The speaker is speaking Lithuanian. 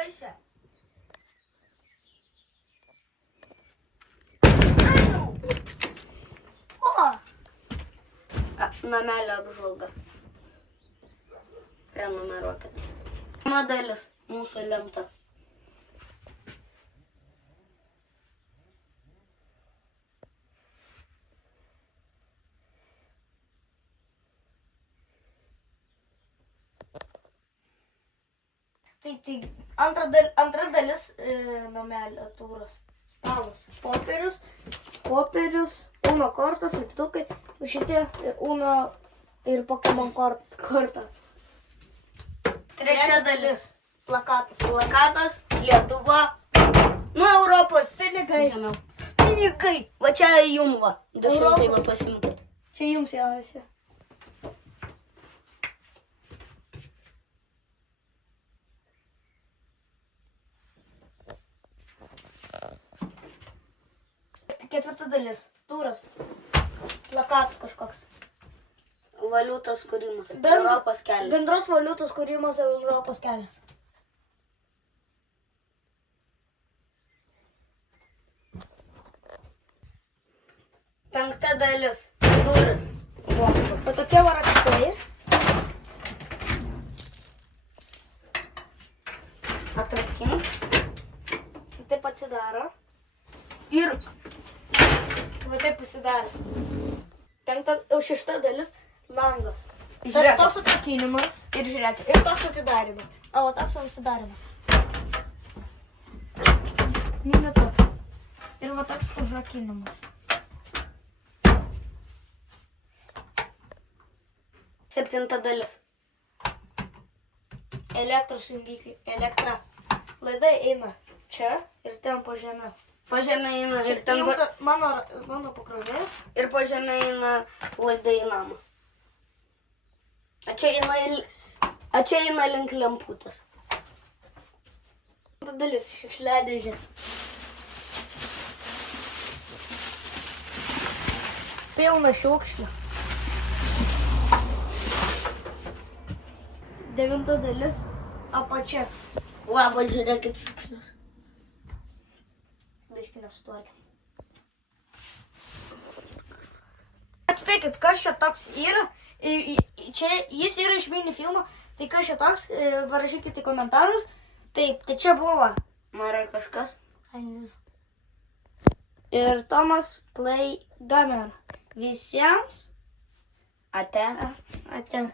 Kas čia? O! Namelio apžvalga. Prenumeruokit. Pirma dalis mūsų lemta. Tai antra dalis namelio turas. Stalas. Popierius, Uno kortos, liptukai, šitie Uno ir Pokemon kortas. Trečia dalis. Plakatas. Plakatas, Lietuva. Nu, Europos. Pinigai. Žemiau. Pinigai. Va čia jum va. 200 va pasimkit. Čia jums jau visi. Ketvirta dalis. Turas. Plakatas kažkoks. Valiutos kūrimas. Europos kelias. Bendros valiutos kūrimas Europos kelias. Penkta dalis. Turas. O tokie varaktai. Atrakink. Taip atsidaro. Ir Va taip pasidaro. Šešta dalis. Langas. Žiūrėkit. Toks atrakinimas. Ir žiūrėkit. Ir toks atidarimas. O toks užsidarimas. Ne toks. Ir va toks užrakinimas. Septinta dalis. Elektros jungikliai. Elektra. Laidai eina čia ir ten po žemę. Po žemė eina Čia ir ten įjungta mano pakrovės. ir po žemė eina laidai į namą. A čia eina link lemputės. Ta dalis šiukšliadėžė. Pilna šiukšlių. Devinta dalis apačia. Laba, žiūrėkit šiukšlius. Biškinės storė. Atspėkit, kas čia toks yra. Čia jis yra iš mini filmo. Tai kas čia toks, parašykite į komentarus. Taip, tai čia buvo. Marai kažkas? Ir Tomas Play Gamer. Visiems. Ate. Ate.